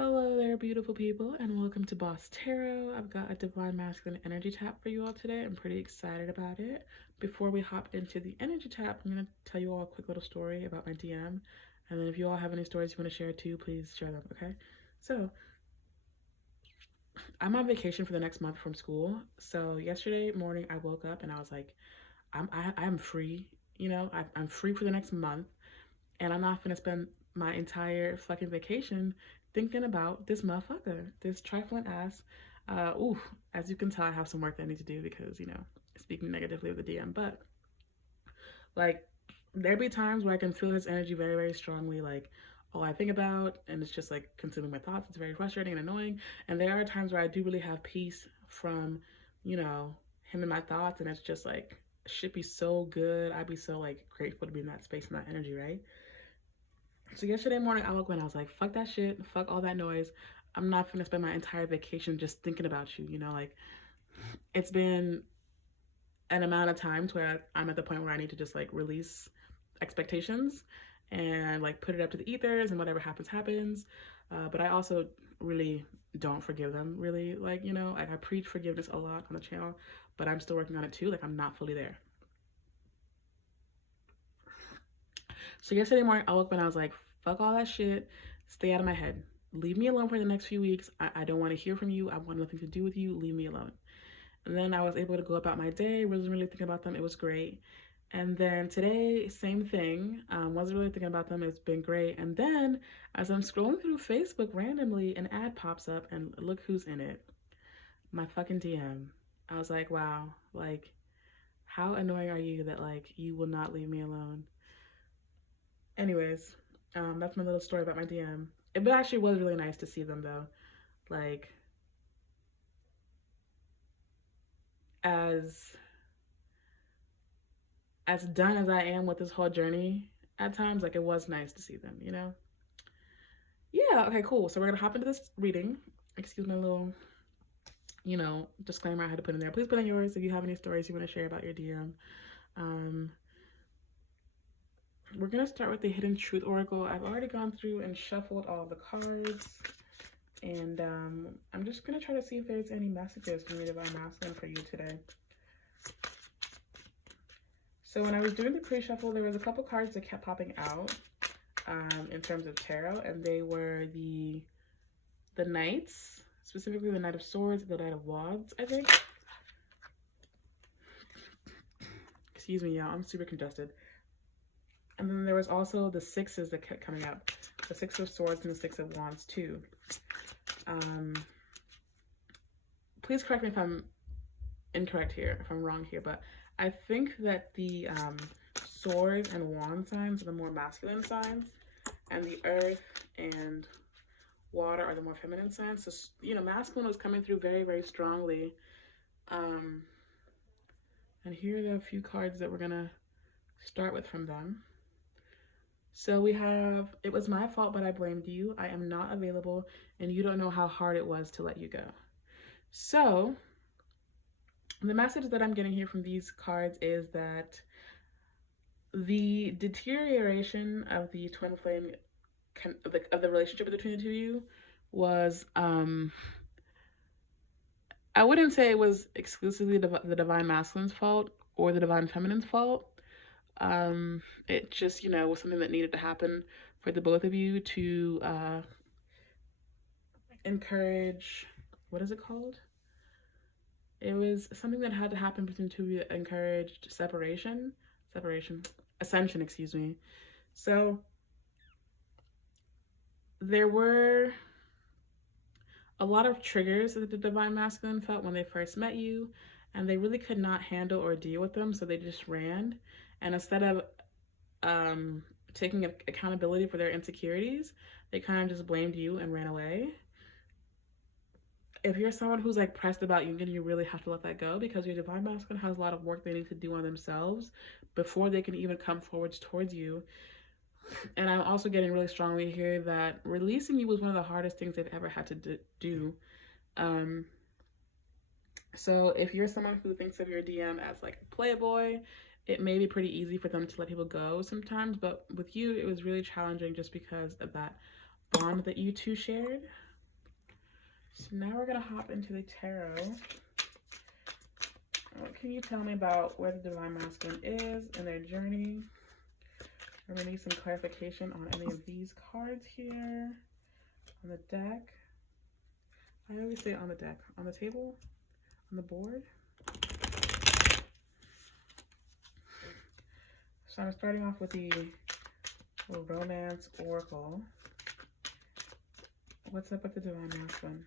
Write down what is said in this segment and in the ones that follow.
Hello there, beautiful people, and welcome to Boss Tarot. I've got a Divine Masculine energy tap for you all today. I'm pretty excited about it. Before we hop into the energy tap, I'm going to tell you all a quick little story about my DM. And then if you all have any stories you want to share too, please share them, okay? So, I'm on vacation for the next month from school. So, yesterday morning, I woke up and I was like, I'm free. I'm free for the next month. And I'm not going to spend my entire fucking vacation thinking about this motherfucker, this trifling ass. As you can tell, I have some work that I need to do because, speaking negatively of the DM. But, like, there be times where I can feel his energy very, very strongly, like, all I think about, and it's just, like, consuming my thoughts. It's very frustrating and annoying. And there are times where I do really have peace from, him and my thoughts, and it's just, like, shit be so good. I'd be so, like, grateful to be in that space and that energy, right? So yesterday morning I woke up and I was like, fuck that shit, fuck all that noise. I'm not gonna spend my entire vacation just thinking about you, like it's been an amount of times where I'm at the point where I need to just like release expectations and like put it up to the ethers and whatever happens happens. But I also really don't forgive them, really. Like, I preach forgiveness a lot on the channel, but I'm still working on it too. Like, I'm not fully there. So yesterday morning I woke up and I was like, fuck all that shit, stay out of my head, leave me alone for the next few weeks. I don't want to hear from you. I want nothing to do with you. Leave me alone. And then I was able to go about my day. Wasn't really thinking about them. It was great. And then today, same thing. Wasn't really thinking about them. It's been great. And then as I'm scrolling through Facebook randomly, an ad pops up and look who's in it. My fucking DM. I was like, wow, like, how annoying are you that like you will not leave me alone? Anyways, that's my little story about my DM. It actually was really nice to see them though. Like, as done as I am with this whole journey at times, like it was nice to see them, Yeah, okay, cool. So we're gonna hop into this reading. Excuse my little, disclaimer I had to put in there. Please put in yours if you have any stories you want to share about your DM. We're gonna start with the Hidden Truth Oracle. I've already gone through and shuffled all the cards. And I'm just gonna try to see if there's any messages from your Divine Masculine for you today. So when I was doing the pre-shuffle, there was a couple cards that kept popping out in terms of tarot, and they were the Knights, specifically the Knight of Swords, the Knight of Wands, I think. Excuse me, y'all, I'm super congested. And then there was also the Sixes that kept coming up. The Six of Swords and the Six of Wands too. Please correct me if I'm incorrect here, if I'm wrong here, but I think that the Swords and Wand signs are the more masculine signs, and the Earth and Water are the more feminine signs. So, masculine was coming through very, very strongly. And here are a few cards that we're gonna start with from them. So we have, it was my fault, but I blamed you. I am not available, and you don't know how hard it was to let you go. So the message that I'm getting here from these cards is that the deterioration of the twin flame, of the relationship between the two of you was, I wouldn't say it was exclusively the Divine Masculine's fault or the Divine Feminine's fault. It just, was something that needed to happen for the both of you to encourage, what is it called? It was something that had to happen between two of you that encouraged ascension, excuse me. So there were a lot of triggers that the Divine Masculine felt when they first met you, and they really could not handle or deal with them, so they just ran. And instead of taking accountability for their insecurities, they kind of just blamed you and ran away. If you're someone who's like pressed about union, you really have to let that go, because your Divine Masculine has a lot of work they need to do on themselves before they can even come forwards towards you. And I'm also getting really strongly here that releasing you was one of the hardest things they've ever had to do. So if you're someone who thinks of your DM as like a playboy, it may be pretty easy for them to let people go sometimes, but with you, it was really challenging just because of that bond that you two shared. So now we're going to hop into the tarot. What can you tell me about where the Divine Masculine is in their journey? I'm going to need some clarification on any of these cards here on the deck. I always say on the deck, on the table, on the board. So I'm starting off with the Romance Oracle. What's up with the Divine Masculine?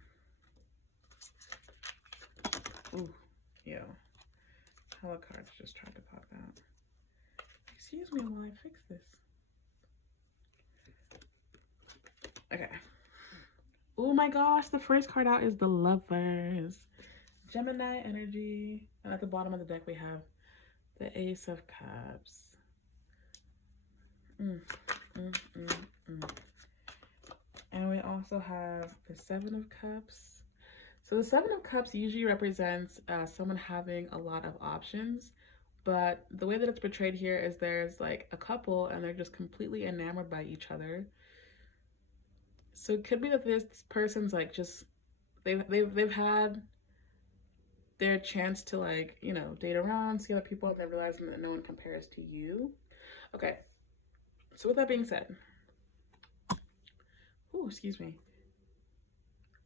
Ooh, yo. Hella cards just tried to pop out. Excuse me while I fix this. Okay. Oh my gosh, the first card out is the Lovers. Gemini energy. And at the bottom of the deck we have the Ace of Cups. And we also have the Seven of Cups. So the Seven of Cups usually represents someone having a lot of options, but the way that it's portrayed here is there's like a couple and they're just completely enamored by each other. So it could be that this person's like just they've had their chance to, like, you know, date around, see other people, and they're realizing that no one compares to you. Okay. So with that being said, oh, excuse me.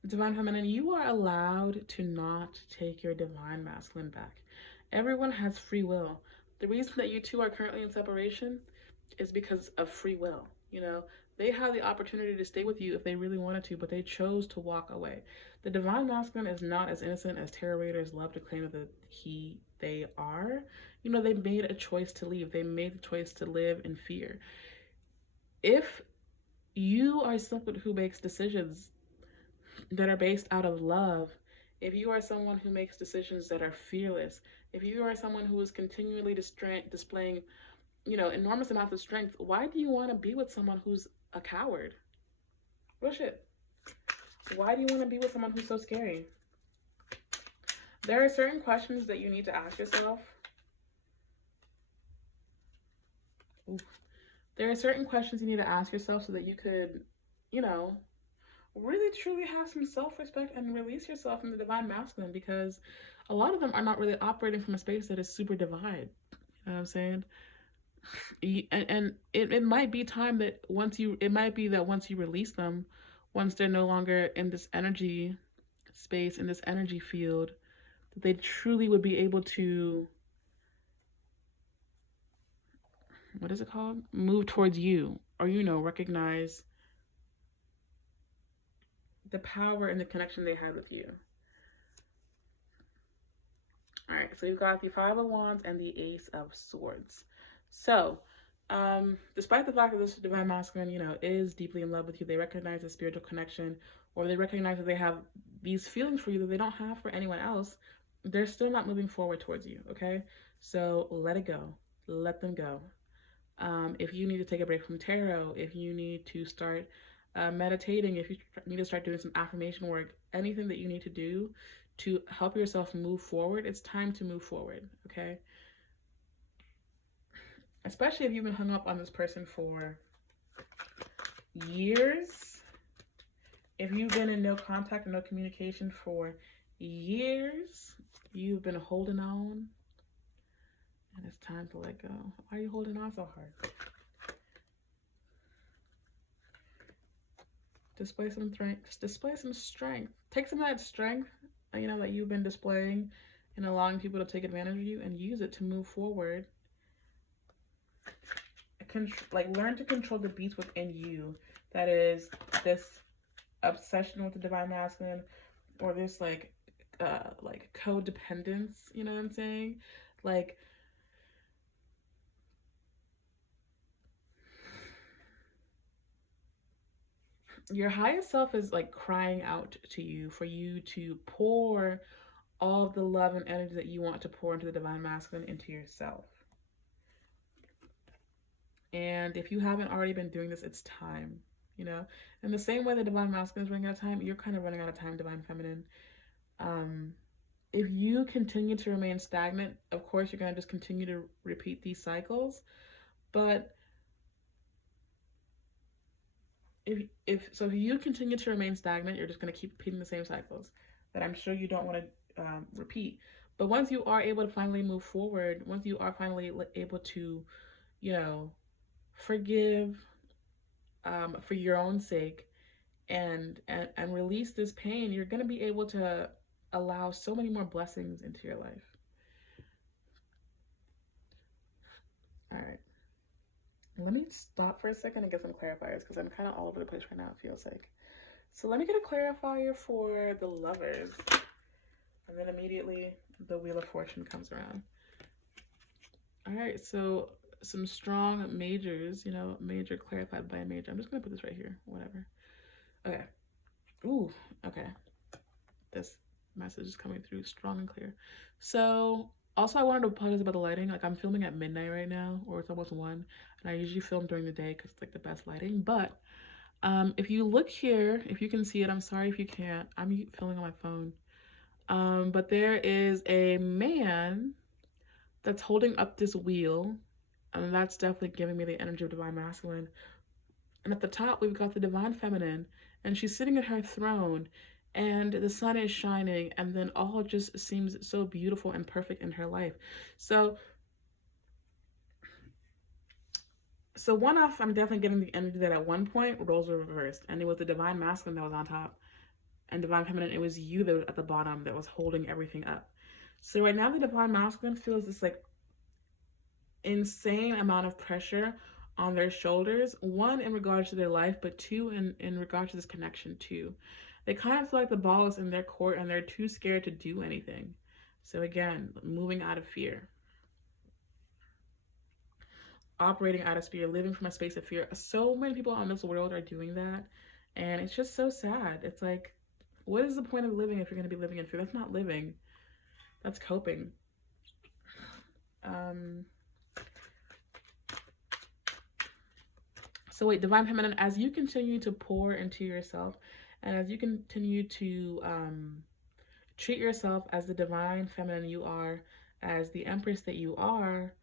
Divine Feminine, you are allowed to not take your Divine Masculine back. Everyone has free will. The reason that you two are currently in separation is because of free will. You know, they had the opportunity to stay with you if they really wanted to, but they chose to walk away. The Divine Masculine is not as innocent as tarot readers love to claim that they are. You know, they made a choice to leave. They made the choice to live in fear. If you are someone who makes decisions that are based out of love, if you are someone who makes decisions that are fearless, if you are someone who is continually displaying, you know, enormous amounts of strength, why do you want to be with someone who's a coward? Real shit. Why do you want to be with someone who's so scary? There are certain questions that you need to ask yourself. Ooh. There are certain questions you need to ask yourself so that you could, you know, really truly have some self-respect and release yourself from the Divine Masculine, because a lot of them are not really operating from a space that is super divine. You know what I'm saying? And it might be time that once you release them, once they're no longer in this energy space, in this energy field, that they truly would be able to, what is it called? Move towards you, or, you know, recognize the power and the connection they had with you. All right, so you've got the Five of Wands and the Ace of Swords. So, despite the fact that this Divine Masculine, you know, is deeply in love with you, they recognize a spiritual connection, or they recognize that they have these feelings for you that they don't have for anyone else, they're still not moving forward towards you, okay? So let it go. Let them go. If you need to take a break from tarot, if you need to start meditating, if you need to start doing some affirmation work, anything that you need to do to help yourself move forward, it's time to move forward, okay? Especially if you've been hung up on this person for years, if you've been in no contact and no communication for years, you've been holding on, and it's time to let go. Why are you holding on so hard? Display some strength. Display some strength. Take some of that strength, you know, that you've been displaying and allowing people to take advantage of you, and use it to move forward. Learn to control the beast within you. That is this obsession with the Divine Masculine, or this like codependence. You know what I'm saying? Like, your highest self is like crying out to you for you to pour all of the love and energy that you want to pour into the Divine Masculine into yourself. And if you haven't already been doing this, it's time, you know? In the same way the Divine Masculine is running out of time, you're kind of running out of time, Divine Feminine. If you continue to remain stagnant, of course, you're going to just continue to repeat these cycles. But if you continue to remain stagnant, you're just going to keep repeating the same cycles that I'm sure you don't want to repeat. But once you are able to finally move forward, once you are finally able to, you know, forgive for your own sake, and release this pain, you're going to be able to allow so many more blessings into your life. All right. Let me stop for a second and get some clarifiers because I'm kind of all over the place right now, it feels like. So let me get a clarifier for the Lovers. And then immediately the Wheel of Fortune comes around. All right, so some strong majors, major clarified by a major. I'm just going to put this right here, whatever. Okay. Ooh, okay. This message is coming through strong and clear. So also I wanted to apologize about the lighting. Like I'm filming at midnight right now, or it's almost 1, and I usually film during the day because it's like the best lighting. But if you look here, if you can see it, I'm sorry if you can't. I'm filming on my phone. But there is a man that's holding up this wheel, and that's definitely giving me the energy of Divine Masculine. And at the top, we've got the Divine Feminine, and she's sitting at her throne, and the sun is shining, and then all just seems so beautiful and perfect in her life. So one off, I'm definitely getting the energy that at one point roles were reversed, and it was the Divine Masculine that was on top, and Divine Feminine, it was you that was at the bottom that was holding everything up. So right now the Divine Masculine feels this like insane amount of pressure on their shoulders, 1 in regards to their life, but 2 in regards to this connection too. They kind of feel like the ball is in their court and they're too scared to do anything. So again, moving out of fear, operating out of fear, living from a space of fear. So many people on this world are doing that, and it's just so sad. It's like, what is the point of living if you're going to be living in fear? That's not living, that's coping. So wait, Divine Feminine, as you continue to pour into yourself, and as you continue to treat yourself as the Divine Feminine you are, as the Empress that you are,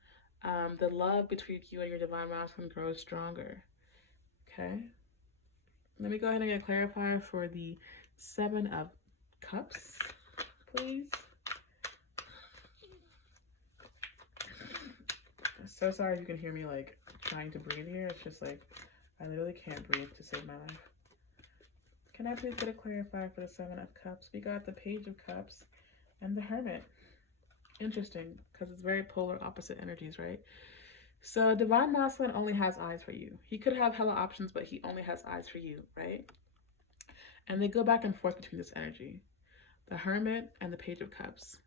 the love between you and your Divine Masculine grows stronger. Okay? Let me go ahead and get a clarifier for the 7 of Cups, please. I'm so sorry if you can hear me like trying to breathe here. It's just like I literally can't breathe to save my life. Can I please get a clarifier for the 7 of Cups? We got the Page of Cups and the Hermit. Interesting, because it's very polar opposite energies, right? So Divine Masculine only has eyes for you. He could have hella options, but he only has eyes for you, right? And they go back and forth between this energy, the Hermit and the Page of Cups.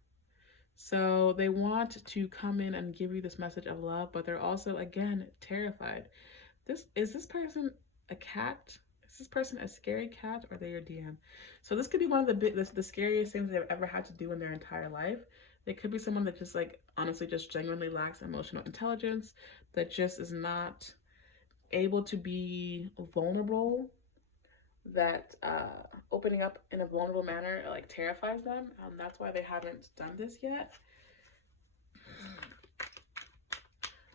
So they want to come in and give you this message of love, but they're also, again, terrified. Is this person a cat? Is this person a scary cat, or are they your DM? So this could be one of the scariest things they've ever had to do in their entire life. They could be someone that just like honestly just genuinely lacks emotional intelligence, that just is not able to be vulnerable, that opening up in a vulnerable manner like terrifies them. That's why they haven't done this yet.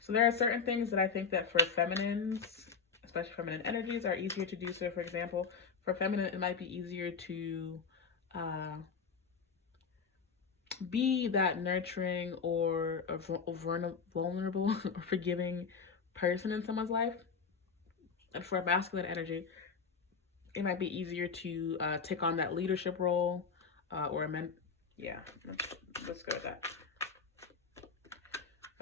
So there are certain things that I think that for feminines, especially feminine energies, are easier to do. So for example, for feminine, it might be easier to be that nurturing or a vulnerable or forgiving person in someone's life. And for a masculine energy, it might be easier to take on that leadership role or a men. Yeah, let's go with that.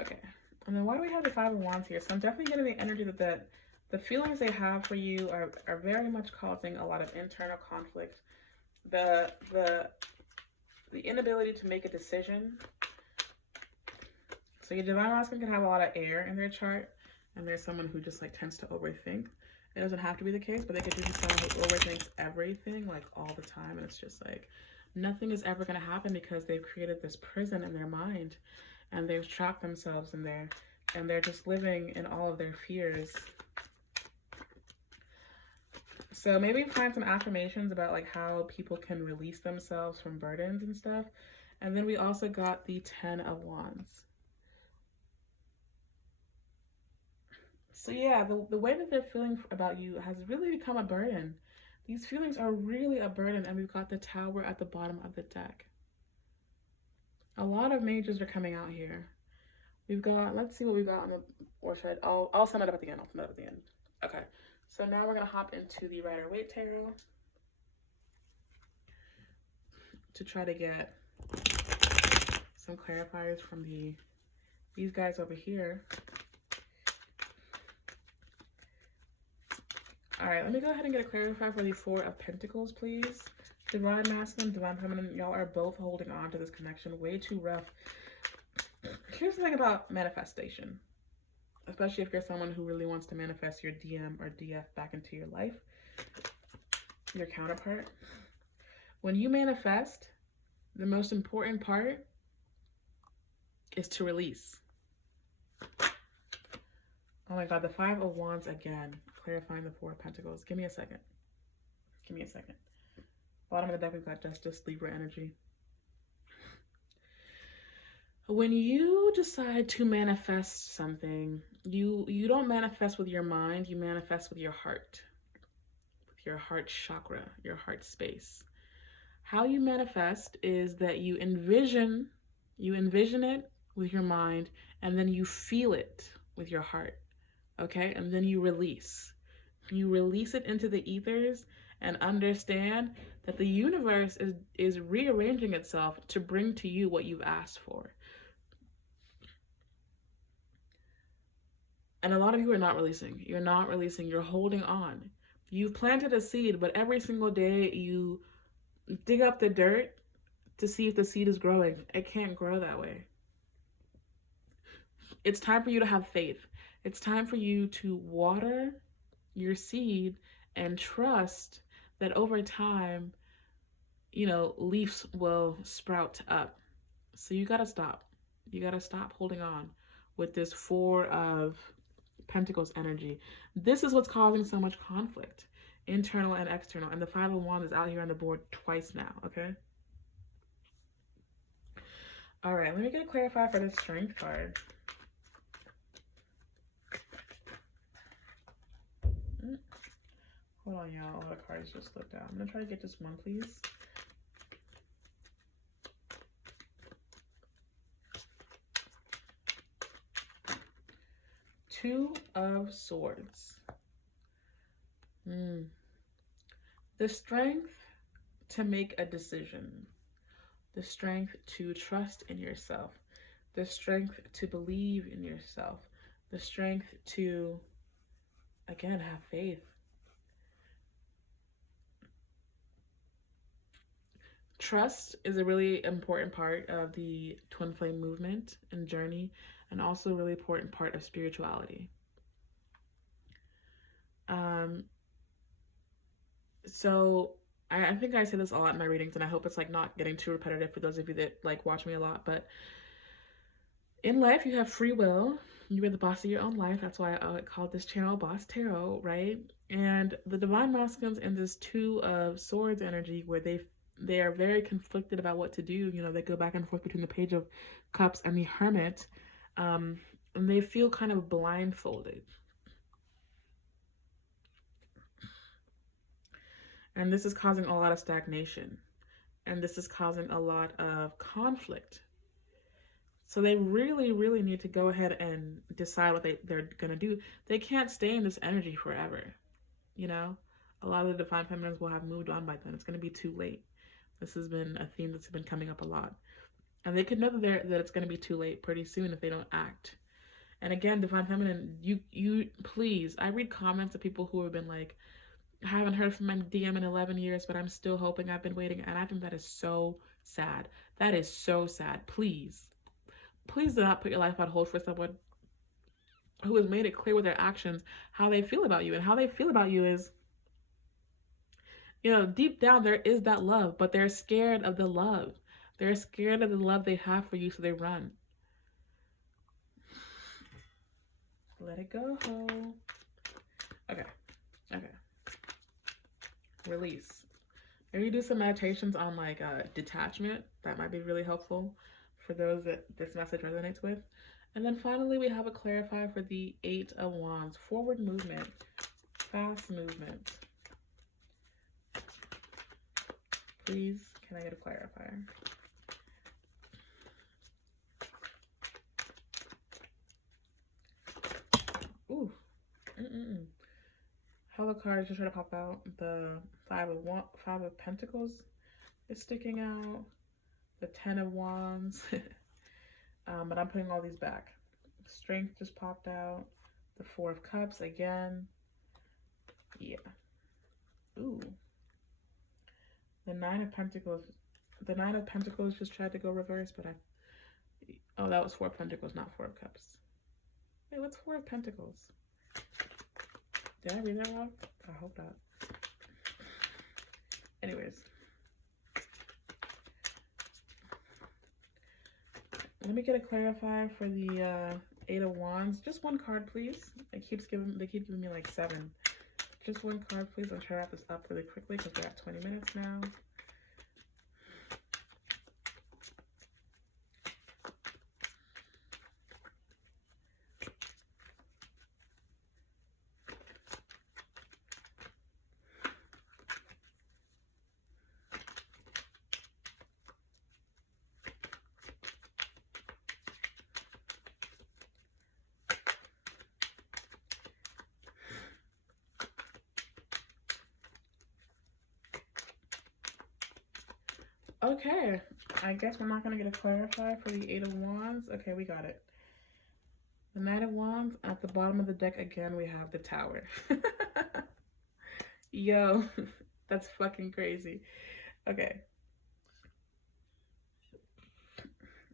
Okay. And then why do we have the 5 of Wands here? So I'm definitely getting the energy that the feelings they have for you are very much causing a lot of internal conflict. The inability to make a decision. So your Divine Masculine can have a lot of air in their chart, and there's someone who just like tends to overthink. It doesn't have to be the case, but they could just be someone who overthinks everything like all the time, and it's just like nothing is ever going to happen because they've created this prison in their mind, and they've trapped themselves in there, and they're just living in all of their fears. So maybe find some affirmations about like how people can release themselves from burdens and stuff. And then we also got the 10 of Wands. So yeah, the way that they're feeling about you has really become a burden. These feelings are really a burden, and we've got the Tower at the bottom of the deck. A lot of majors are coming out here. We've got, let's see what we've got on the, or should I'll sum it up at the end. I'll sum it up at the end. Okay, so now we're gonna hop into the Rider-Waite Tarot to try to get some clarifiers from these guys over here. All right, let me go ahead and get a clarifier for the Four of Pentacles, please. Divine Masculine, Divine Feminine, y'all are both holding on to this connection way too rough. Here's the thing about manifestation, especially if you're someone who really wants to manifest your DM or DF back into your life, your counterpart. When you manifest, the most important part is to release. Oh my God, the Five of Wands again, clarifying the Four of Pentacles. Give me a second. Give me a second. Bottom of the deck, we've got Justice, Libra energy. When you decide to manifest something, you don't manifest with your mind, you manifest with your heart chakra, your heart space. How you manifest is that you envision it with your mind, and then you feel it with your heart, okay? And then you release. You release it into the ethers and understand that the universe is rearranging itself to bring to you what you've asked for. And a lot of you are not releasing. You're not releasing. You're holding on. You've planted a seed, but every single day you dig up the dirt to see if the seed is growing. It can't grow that way. It's time for you to have faith. It's time for you to water your seed and trust that over time, leaves will sprout up. So you gotta stop. You gotta stop holding on with this Four of Pentacles energy. This is what's causing so much conflict, internal and external. And the Five of Wands is out here on the board twice now, okay? All right, let me get a clarifier for the Strength card. Hold on, y'all. All the cards just slipped out. I'm going to try to get just one, please. Two of Swords. The strength to make a decision. The strength to trust in yourself. The strength to believe in yourself. The strength to, again, have faith. Trust is a really important part of the twin flame movement and journey, and also a really important part of spirituality. So I think I say this a lot in my readings, and I hope it's not getting too repetitive for those of you that watch me a lot, but in life you have free will. You are the boss of your own life. That's why I called this channel Boss Tarot, right? And the Divine Masculines in this Two of Swords energy, where they are very conflicted about what to do. They go back and forth between the Page of Cups and the Hermit, and they feel kind of blindfolded. And this is causing a lot of stagnation. And this is causing a lot of conflict. So they really, really need to go ahead and decide what they're going to do. They can't stay in this energy forever. A lot of the Divine Feminines will have moved on by then. It's going to be too late. This has been a theme that's been coming up a lot. And they could know that it's going to be too late pretty soon if they don't act. And again, Divine Feminine, you please, I read comments of people who have been like, I haven't heard from my DM in 11 years, but I'm still hoping, I've been waiting. And I think that is so sad. That is so sad. Please do not put your life on hold for someone who has made it clear with their actions how they feel about you. And how they feel about you is, deep down there is that love, but they're scared of the love. They're scared of the love they have for you, so they run. Let it go. Okay. Release. Maybe do some meditations on detachment. That might be really helpful for those that this message resonates with. And then finally, we have a clarifier for the Eight of Wands. Forward movement, fast movement. Please, can I get a clarifier? Ooh. How the cards just try to pop out. The Five of Pentacles is sticking out. The Ten of Wands. But I'm putting all these back. Strength just popped out. The Four of Cups again. Yeah. Ooh. The Nine of Pentacles. The Nine of Pentacles just tried to go reverse, but oh, that was Four of Pentacles, not Four of Cups. Wait, what's Four of Pentacles? Did I read that wrong? I hope not. Anyways. Let me get a clarifier for the Eight of Wands. Just one card, please. They keep giving me like 7. Just one card, please. I'm trying to wrap this up really quickly because we're at 20 minutes now. Okay, I guess we're not going to get a clarifier for the Eight of Wands. Okay, we got it. The Knight of Wands. At the bottom of the deck, again, we have the Tower. Yo, that's fucking crazy. Okay.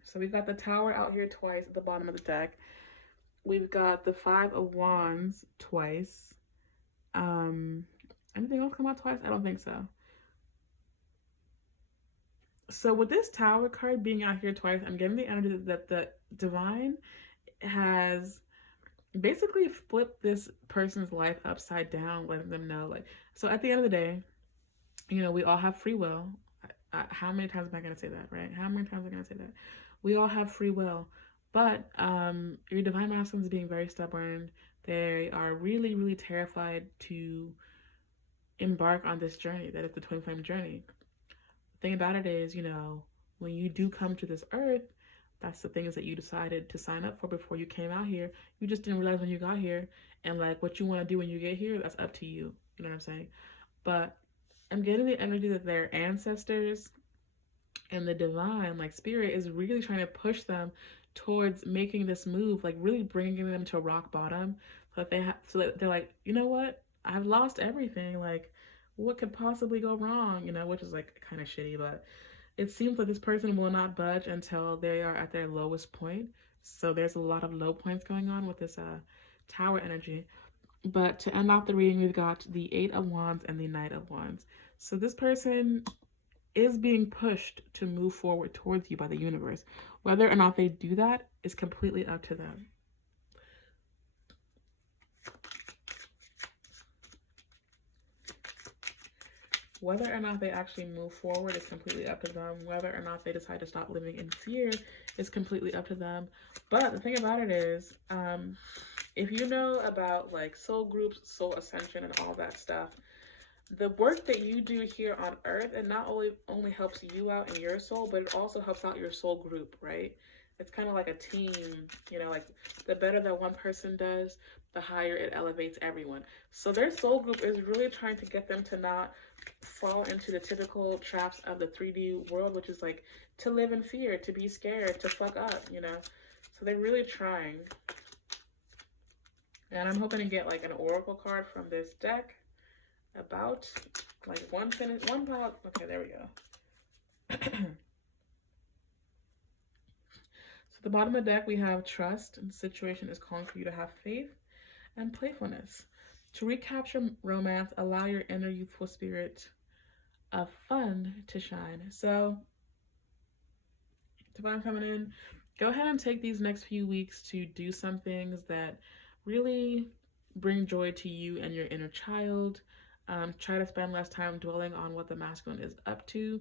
So we've got the Tower out here twice at the bottom of the deck. We've got the Five of Wands twice. Anything else come out twice? I don't think so. So with this Tower card being out here twice, I'm getting the energy that the Divine has basically flipped this person's life upside down, letting them know, like, so at the end of the day, you know, we all have free will. How many times am I going to say that, right? How many times am I going to say that? We all have free will. But your Divine Masculine is being very stubborn. They are really, really terrified to embark on this journey that is the twin flame journey. The thing about it is, you know, when you do come to this earth, that's the things that you decided to sign up for before you came out here. You just didn't realize when you got here. And like what you want to do when you get here, that's up to you. You know what I'm saying? But I'm getting the energy that their ancestors and the divine, like spirit, is really trying to push them towards making this move, like really bringing them to rock bottom, so that they're like, you know what? I've lost everything. Like, what could possibly go wrong? You know, which is like kind of shitty, but it seems like this person will not budge until they are at their lowest point. So there's a lot of low points going on with this Tower energy. But to end off the reading, we've got the Eight of Wands and the Knight of Wands. So this person is being pushed to move forward towards you by the universe. Whether or not they do that is completely up to them. Whether or not they actually move forward is completely up to them. Whether or not they decide to stop living in fear is completely up to them. But the thing about it is, if you know about like soul groups, soul ascension, and all that stuff, the work that you do here on earth, it not only helps you out in your soul, but it also helps out your soul group, right? It's kind of like a team, you know, like the better that one person does, the higher it elevates everyone. So their soul group is really trying to get them to not fall into the typical traps of the 3D world, which is like to live in fear, to be scared, to fuck up, you know? So they're really trying. And I'm hoping to get like an oracle card from this deck about like one about, okay, there we go. So the bottom of the deck, we have trust, and the situation is calling for you to have faith and playfulness. To recapture romance, allow your inner youthful spirit of fun to shine. So, Divine Feminine, go ahead and take these next few weeks to do some things that really bring joy to you and your inner child. Try to spend less time dwelling on what the masculine is up to.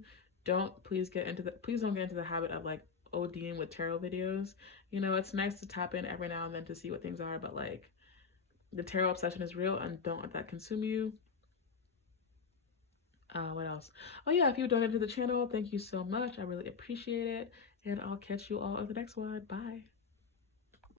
Please don't get into the habit of like ODing with tarot videos. You know, it's nice to tap in every now and then to see what things are, but like the tarot obsession is real and don't let that consume you. What else? Oh yeah, if you donated to the channel, thank you so much. I really appreciate it. And I'll catch you all in the next one. Bye.